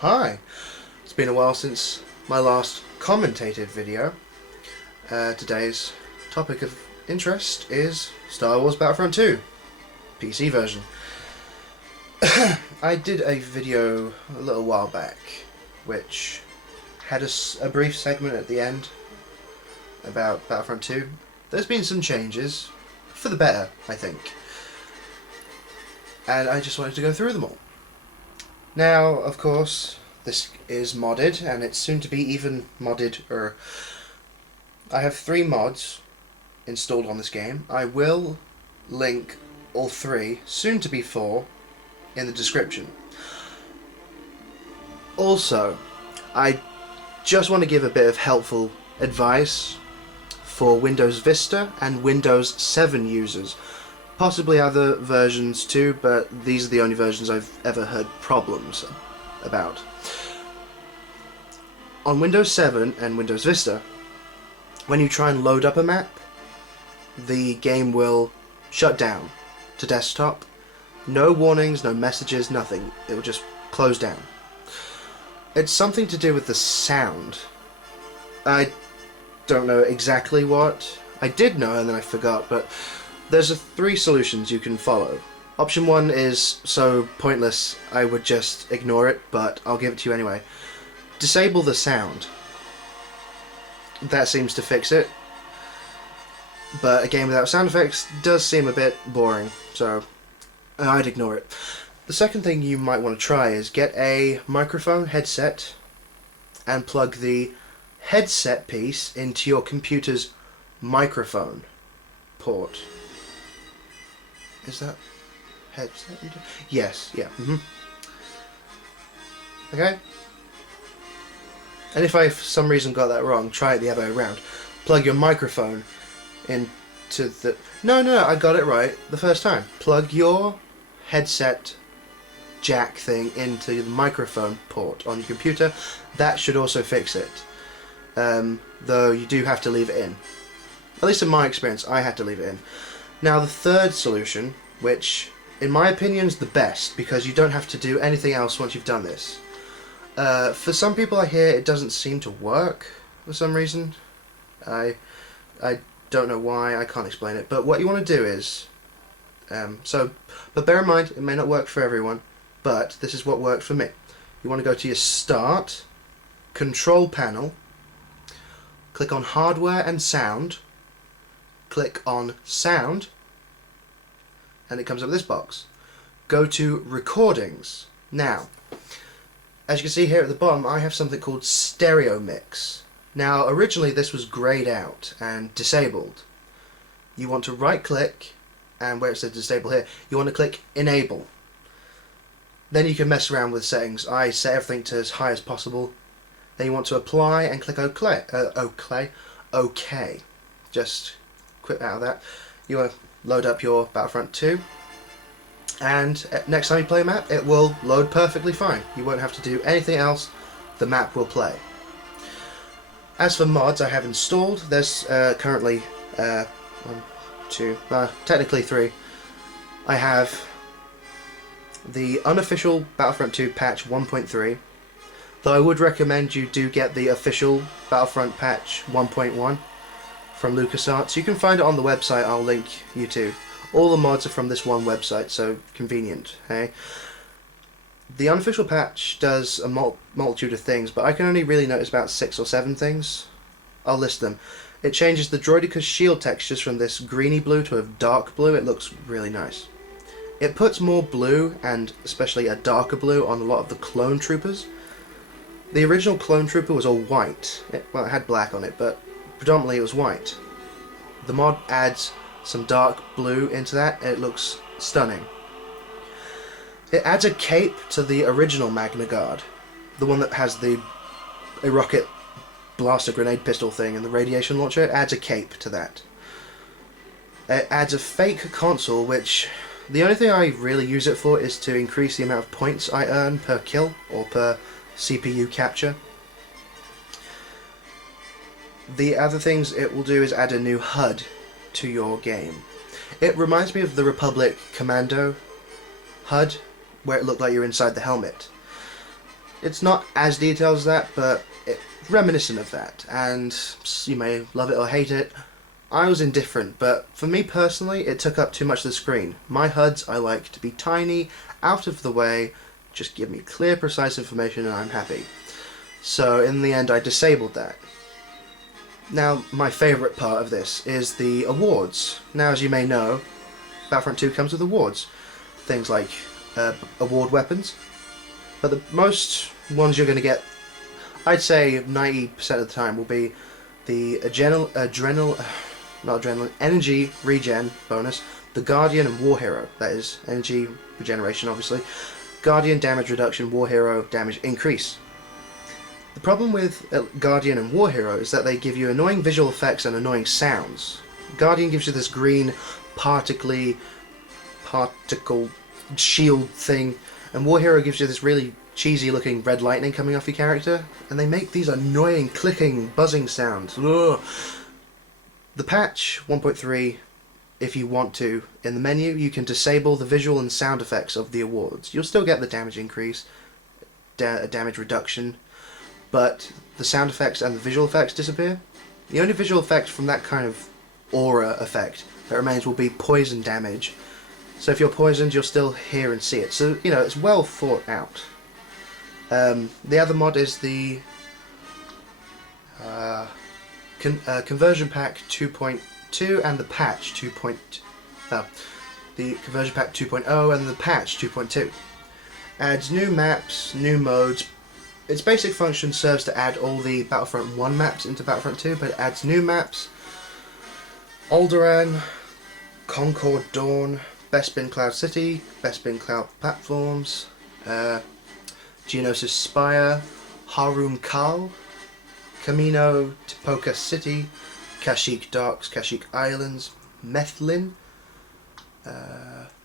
Hi! It's been a while since my last commentated video. Today's topic of interest is Star Wars Battlefront II, PC version. I did a video a little while back which had a brief segment at the end about Battlefront 2. There's been some changes, for the better, I think. And I just wanted to go through them all. Now, of course, this is modded, and it's soon to be even modded. I have 3 mods installed on this game. I will link all 3, soon to be 4, in the description. Also, I just want to give a bit of helpful advice for Windows Vista and Windows 7 users. Possibly other versions too, but these are the only versions I've ever heard problems about. On Windows 7 and Windows Vista, when you try and load up a map, the game will shut down to desktop. No warnings, no messages, nothing. It will just close down. It's something to do with the sound. I don't know exactly what. I did know and then I forgot, but there's 3 solutions you can follow. Option 1 is so pointless I would just ignore it, but I'll give it to you anyway. Disable the sound. That seems to fix it. But a game without sound effects does seem a bit boring, so I'd ignore it. The second thing you might want to try is get a microphone headset and plug the headset piece into your computer's microphone port. Is that headset? Yes, yeah. Okay? And if I for some reason got that wrong, try it the other way around. Plug your microphone into the... No, I got it right the first time. Plug your headset jack thing into the microphone port on your computer. That should also fix it. Though you do have to leave it in. At least in my experience, I had to leave it in. Now the third solution, which in my opinion is the best, because you don't have to do anything else once you've done this. For some people I hear it doesn't seem to work for some reason. I don't know why, I can't explain it, but what you want to do is, but bear in mind, it may not work for everyone, but this is what worked for me. You want to go to your Start, Control Panel, click on Hardware and Sound, click on Sound, and it comes up with this box. Go to Recordings. Now, as you can see here at the bottom, I have something called Stereo Mix. Now, originally this was grayed out and disabled. You want to right click, and where it says disable here, you want to click Enable. Then you can mess around with settings. I set everything to as high as possible. Then you want to apply and click OK. Just quit out of that. You want to load up your Battlefront 2. And next time you play a map, it will load perfectly fine. You won't have to do anything else. The map will play. As for mods I have installed, there's currently technically 3. I have the Unofficial Battlefront 2 patch 1.3, though I would recommend you do get the official Battlefront patch 1.1 from LucasArts. You can find it on the website I'll link you to. All the mods are from this one website, so convenient, hey? The unofficial patch does a multitude of things, but I can only really notice about 6 or 7 things. I'll list them. It changes the droideka's shield textures from this greeny blue to a dark blue. It looks really nice. It puts more blue, and especially a darker blue, on a lot of the clone troopers. The original clone trooper was all white. It had black on it, but predominantly it was white. The mod adds some dark blue into that, and it looks stunning. It adds a cape to the original Magna Guard, the one that has a rocket blaster grenade pistol thing and the radiation launcher. It adds a cape to that. It adds a fake console, which the only thing I really use it for is to increase the amount of points I earn per kill or per CPU capture. The other things it will do is add a new HUD to your game. It reminds me of the Republic Commando HUD, where it looked like you're inside the helmet. It's not as detailed as that, but it's reminiscent of that. And you may love it or hate it. I was indifferent, but for me personally, it took up too much of the screen. My HUDs I like to be tiny, out of the way, just give me clear, precise information and I'm happy. So in the end I disabled that. Now my favourite part of this is the awards. Now as you may know, Battlefront 2 comes with awards. Things like award weapons. But the most ones you're going to get, I'd say 90% of the time, will be the energy regen bonus, the Guardian and War Hero. That is, energy regeneration obviously. Guardian damage reduction, War Hero damage increase. The problem with Guardian and War Hero is that they give you annoying visual effects and annoying sounds. Guardian gives you this green particle shield thing, and War Hero gives you this really cheesy looking red lightning coming off your character, and they make these annoying clicking, buzzing sounds. Ugh. The patch 1.3, if you want to, in the menu you can disable the visual and sound effects of the awards. You'll still get the damage increase, damage reduction, but the sound effects and the visual effects disappear. The only visual effect from that kind of aura effect that remains will be poison damage. So if you're poisoned, you'll still hear and see it. So, you know, it's well thought out. The other mod is the Conversion Pack 2.2 and the Patch 2.0. The Conversion Pack 2.0 and the Patch 2.2. Adds new maps, new modes. Its basic function serves to add all the Battlefront 1 maps into Battlefront 2, but it adds new maps. Alderaan, Concord Dawn, Bespin Cloud City, Bespin Cloud Platforms, Geonosis Spire, Harum Kal, Camino Tipoca City, Kashyyyk Docks, Kashyyyk Islands, Methlin,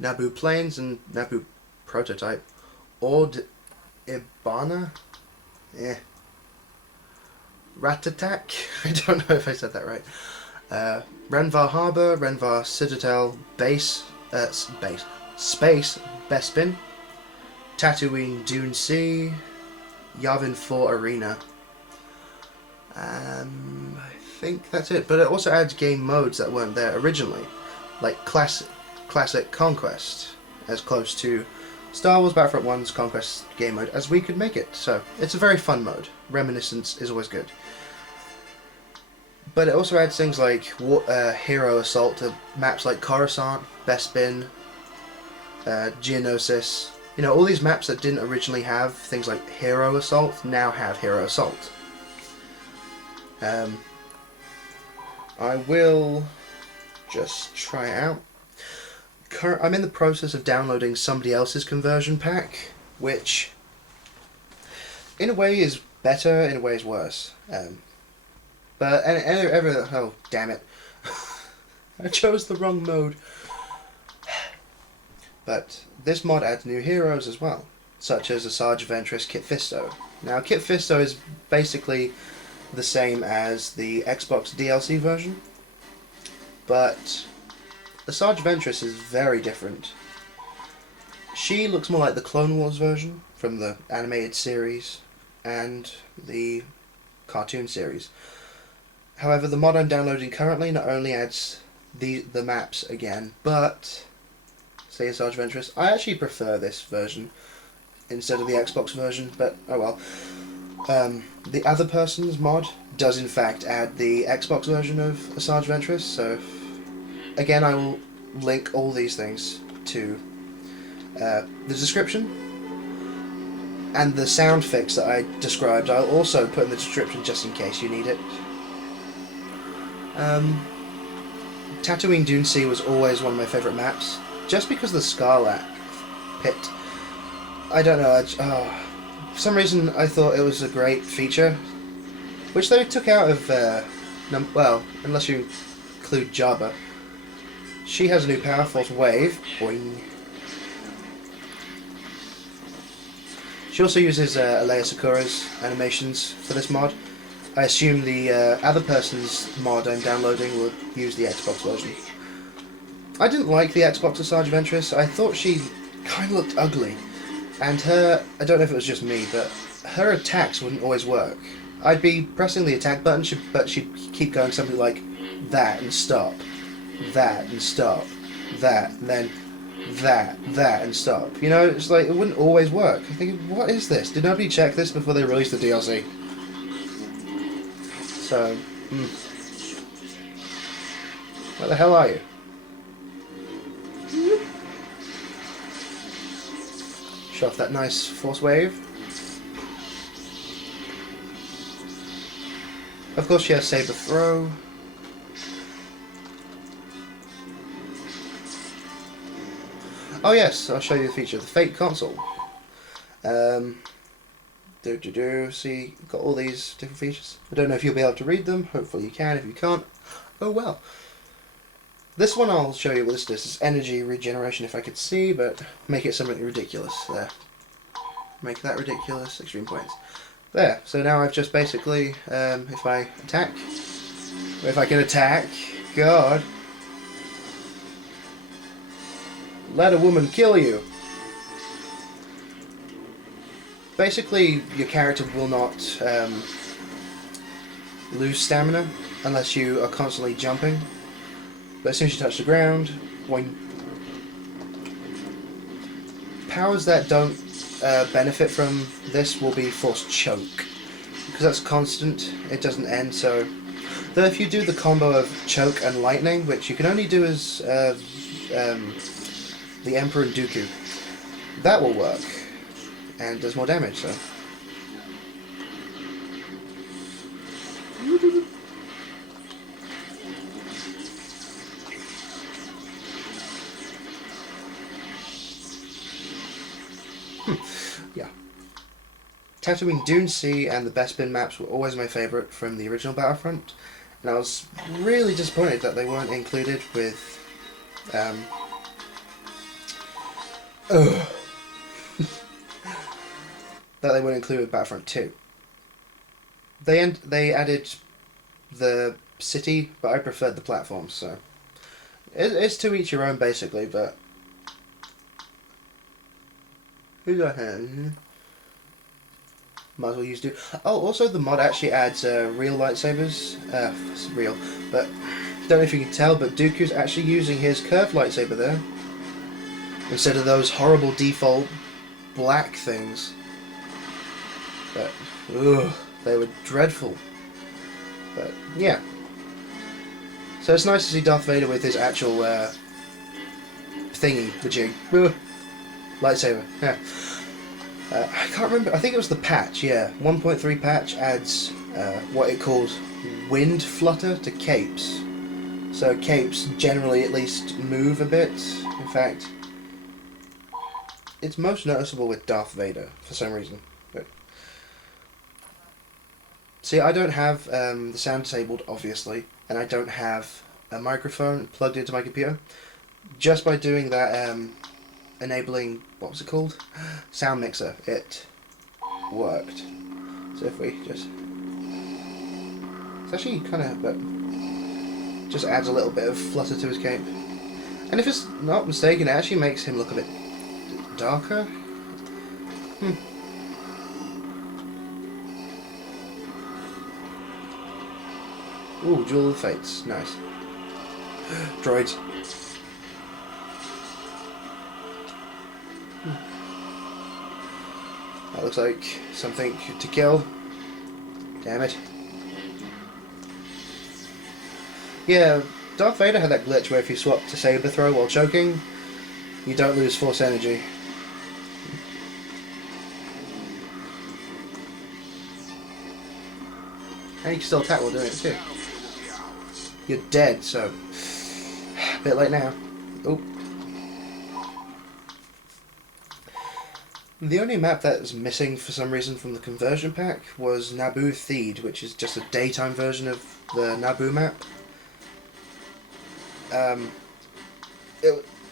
Naboo Plains and Naboo Prototype, Ord Ibana, Ratatak, I don't know if I said that right, Renvar Harbour, Renvar Citadel, Space, Bespin, Tatooine Dunes Sea, Yavin 4 Arena. I think that's it, but it also adds game modes that weren't there originally, like Classic Conquest, as close to Star Wars Battlefront 1's Conquest game mode as we could make it. So it's a very fun mode. Reminiscence is always good. But it also adds things like Hero Assault to maps like Coruscant, Bespin, Geonosis. You know, all these maps that didn't originally have things like Hero Assault now have Hero Assault. I will just try it out. I'm in the process of downloading somebody else's conversion pack, which in a way is better, in a way is worse. But oh damn it, I chose the wrong mode. But this mod adds new heroes as well, such as Asajj Ventress Kit Fisto. Now Kit Fisto is basically the same as the Xbox DLC version, but Asajj Ventress is very different. She looks more like the Clone Wars version from the animated series and the cartoon series. However, the mod I'm downloading currently not only adds the maps again, but say Asajj Ventress. I actually prefer this version instead of the Xbox version, but oh well. The other person's mod does in fact add the Xbox version of Asajj Ventress, so again I will link all these things to the description, and the sound fix that I described I'll also put in the description just in case you need it. Tatooine Dunes Sea was always one of my favourite maps, just because of the Scarlat pit. I don't know, for some reason I thought it was a great feature, which they took out of, well, unless you include Jabba. She has a new power, Force Wave. Boing. She also uses Leia Sakura's animations for this mod. I assume the other person's mod I'm downloading will use the Xbox version. I didn't like the Xbox Asajj Ventress. I thought she kind of looked ugly. And her, I don't know if it was just me, but her attacks wouldn't always work. I'd be pressing the attack button, but she'd keep going something like that and stop, that and stop, that, and then that and stop. You know, it's like, it wouldn't always work. I think, what is this? Did nobody check this before they released the DLC? So, Where the hell are you? Show off that nice force wave. Of course she has saber throw. Oh yes, I'll show you the feature of the Fate console. See, got all these different features. I don't know if you'll be able to read them. Hopefully you can. If you can't, oh well. This one I'll show you what this does. It's energy regeneration if I could see, but make it something ridiculous. There. Make that ridiculous. Extreme points. There. So now I've just basically, if I attack, or if I can attack, God. Let a woman kill you. Basically, your character will not lose stamina unless you are constantly jumping. But as soon as you touch the ground, boing. Powers that don't benefit from this will be force choke. Because that's constant, it doesn't end, so... Though if you do the combo of choke and lightning, which you can only do as the Emperor and Dooku, that will work. And does more damage, so... Yeah. Tatooine Dunes and the Bespin maps were always my favourite from the original Battlefront, and I was really disappointed that they weren't included with that they weren't included with Battlefront 2. They added the city, but I preferred the platforms, so it's to each your own basically, but who got here? Might as well use Oh, also the mod actually adds real lightsabers. It's real, but don't know if you can tell, but Dooku's actually using his curved lightsaber there instead of those horrible default black things. But they were dreadful. But yeah, so it's nice to see Darth Vader with his actual thingy, the jig. Lightsaber, yeah. I can't remember, I think it was the patch, yeah. 1.3 patch adds what it calls wind flutter to capes. So capes generally at least move a bit. In fact, it's most noticeable with Darth Vader for some reason. But see, I don't have the sound disabled, obviously, and I don't have a microphone plugged into my computer. Just by doing that, enabling, what was it called? Sound mixer. It worked. So if we just... It's actually kind of... but just adds a little bit of flutter to his cape. And if it's not mistaken, it actually makes him look a bit darker. Ooh, Jewel of the Fates. Nice. Droids. That looks like something to kill. Damn it. Yeah, Darth Vader had that glitch where if you swap to saber throw while choking, you don't lose force energy. And you can still attack while doing it too. You're dead, so... a bit late now. Oh. The only map that was missing for some reason from the conversion pack was Naboo Theed, which is just a daytime version of the Naboo map.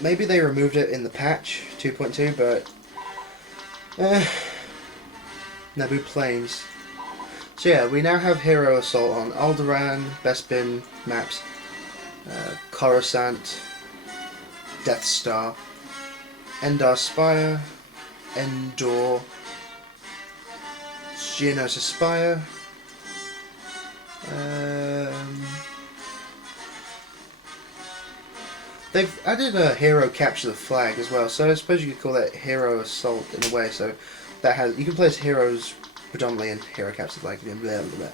Maybe they removed it in the patch 2.2, but Naboo Plains. So yeah, we now have Hero Assault on Alderaan, Bespin maps, Coruscant, Death Star, Endar Spire, Endor, Geonos Aspire. They've added a hero capture the flag as well, so I suppose you could call that hero assault in a way. So that has, you can place heroes predominantly in hero capture the flag. Blah, blah, blah.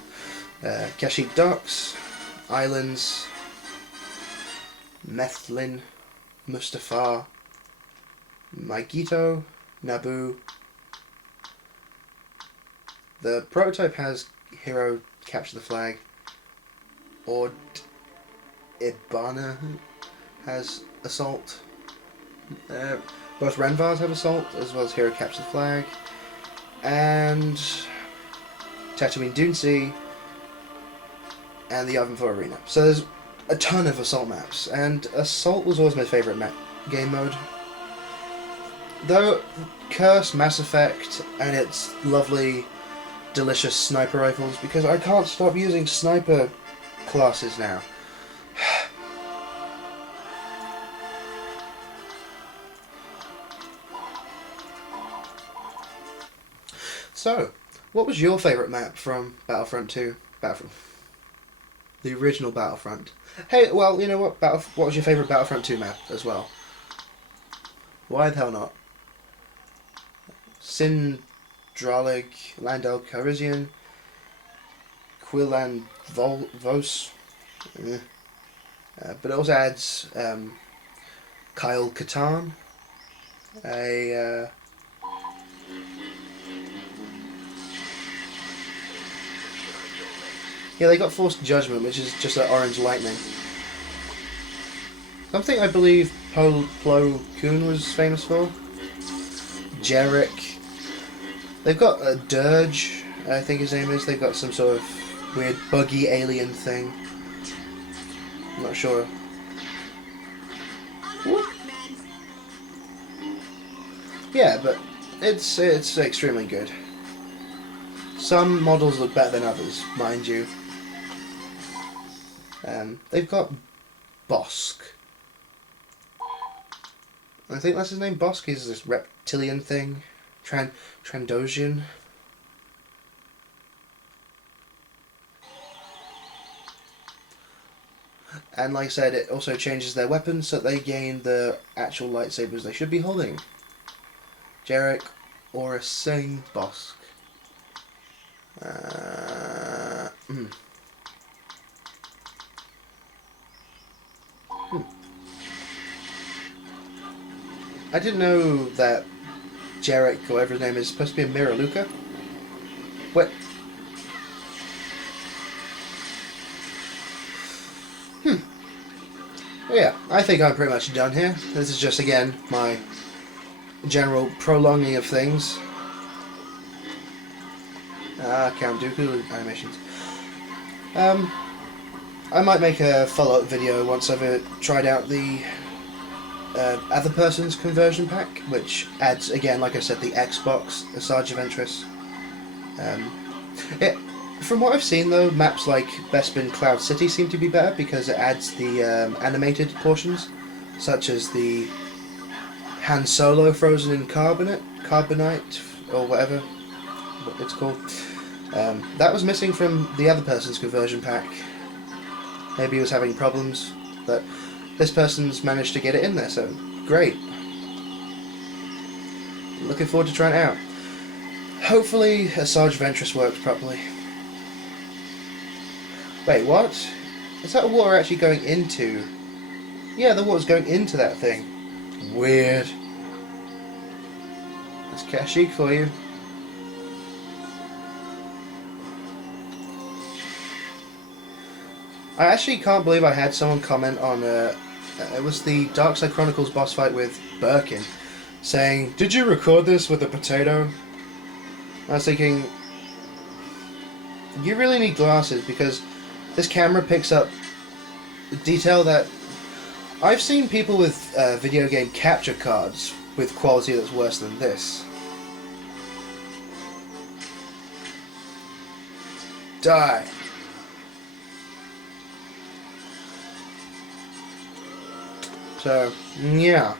Kashyyyk Docks, Islands, Methlin, Mustafar, Maigito, Naboo. The prototype has hero capture the flag. Ord Ibana has assault. Both Renvars have assault, as well as hero capture the flag. And Tatooine Dunes and the Yavin 4 Arena. So there's a ton of assault maps, and assault was always my favourite game mode. Though, curse Mass Effect and its lovely, delicious sniper rifles, because I can't stop using sniper classes now. So, what was your favourite map from Battlefront 2? The original Battlefront. Hey, well, you know what? What was your favourite Battlefront 2 map as well? Why the hell not? Sindralig, Landel Calrissian, Quillan Vos. But it also adds Kyle Katarn, yeah, they got Forced Judgment, which is just that orange lightning. Something I believe Plo Koon was famous for. Jarek. They've got a Dirge, I think his name is. They've got some sort of weird buggy alien thing. I'm not sure. Whoop. Yeah, but it's extremely good. Some models look better than others, mind you. They've got Bosk. I think that's his name. Bosk is this reptilian thing. Trandosian. And like I said, it also changes their weapons so that they gain the actual lightsabers they should be holding. Jarek, Aura Singh, Bosk. I didn't know that Jarek, whatever his name is, supposed to be a Mirror Luca. What? Yeah, I think I'm pretty much done here. This is just, again, my general prolonging of things. Count Dooku animations. I might make a follow-up video once I've tried out the other person's conversion pack, which adds, again, like I said, the Xbox Asajj of Ventress. From what I've seen, though, maps like Bespin Cloud City seem to be better because it adds the animated portions, such as the Han Solo frozen in carbonite, or whatever it's called. That was missing from the other person's conversion pack. Maybe he was having problems, but this person's managed to get it in there, so great. Looking forward to trying it out. Hopefully Asajj Ventress works properly. Wait, what? Is that water actually going into... Yeah, the water's going into that thing. Weird. That's Kashyyyk for you. I actually can't believe I had someone comment on... it was the Darkside Chronicles boss fight with Birkin, saying, "Did you record this with a potato?" I was thinking, you really need glasses because this camera picks up detail that I've seen people with video game capture cards with quality that's worse than this. Die. So, yeah.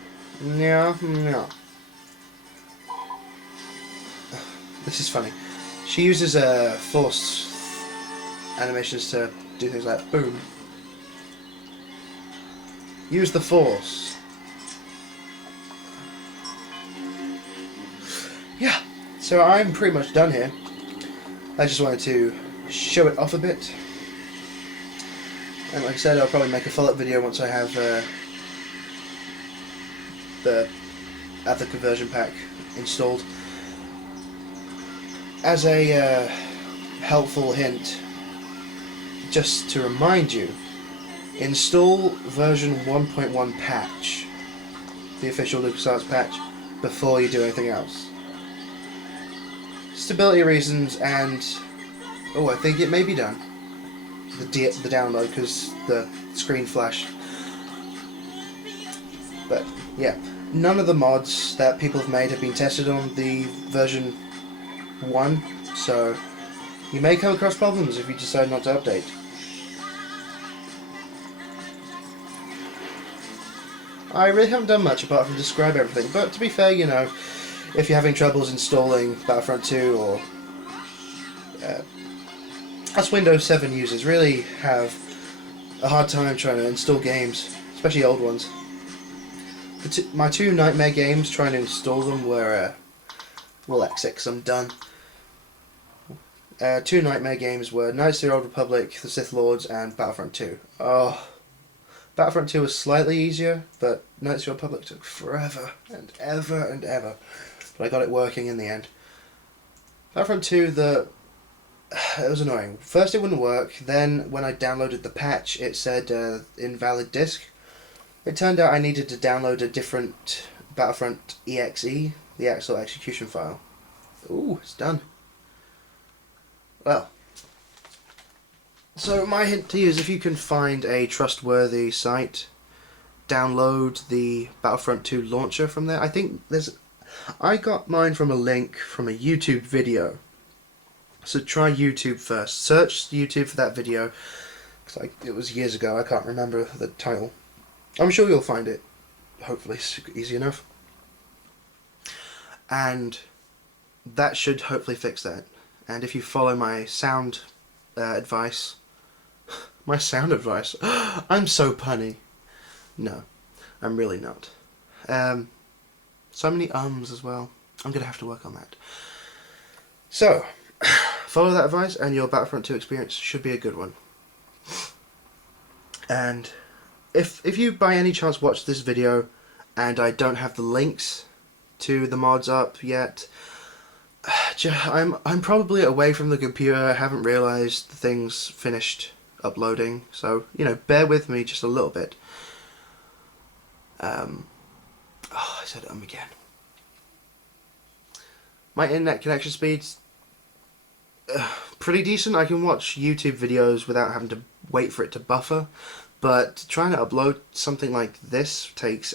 This is funny. She uses force animations to do things like boom. Use the force. Yeah, so I'm pretty much done here. I just wanted to show it off a bit. And like I said, I'll probably make a follow-up video once I have the conversion pack installed. As a helpful hint, just to remind you, install version 1.1 patch, the official LucasArts patch, before you do anything else. Stability reasons, and I think it may be done. The download, because the screen flashed. But yeah, none of the mods that people have made have been tested on the version 1, so you may come across problems if you decide not to update. I really haven't done much apart from describe everything, but to be fair, you know, if you're having troubles installing Battlefront 2 or us Windows 7 users really have a hard time trying to install games, especially old ones. My 2 Nightmare games, trying to install them were, we'll exit because I'm done. 2 Nightmare games were Knights of the Old Republic, The Sith Lords, and Battlefront 2. Oh, Battlefront 2 was slightly easier, but Knights of the Old Republic took forever and ever and ever. But I got it working in the end. Battlefront 2, it was annoying. First it wouldn't work, then when I downloaded the patch it said invalid disk. It turned out I needed to download a different Battlefront exe, the actual execution file. Ooh, it's done. Well, so my hint to you is if you can find a trustworthy site, download the Battlefront 2 launcher from there. I think I got mine from a link from a YouTube video. So try YouTube first. Search YouTube for that video. Cause it was years ago, I can't remember the title. I'm sure you'll find it. Hopefully it's easy enough. And that should hopefully fix that. And if you follow my sound advice... my sound advice? I'm so punny. No, I'm really not. So many ums as well. I'm going to have to work on that. So... follow that advice and your Battlefront 2 experience should be a good one. And if you by any chance watch this video and I don't have the links to the mods up yet, I'm probably away from the computer. I haven't realised the thing's finished uploading, so you know, bear with me just a little bit. I said again. My internet connection speeds pretty decent. I can watch YouTube videos without having to wait for it to buffer, but trying to upload something like this takes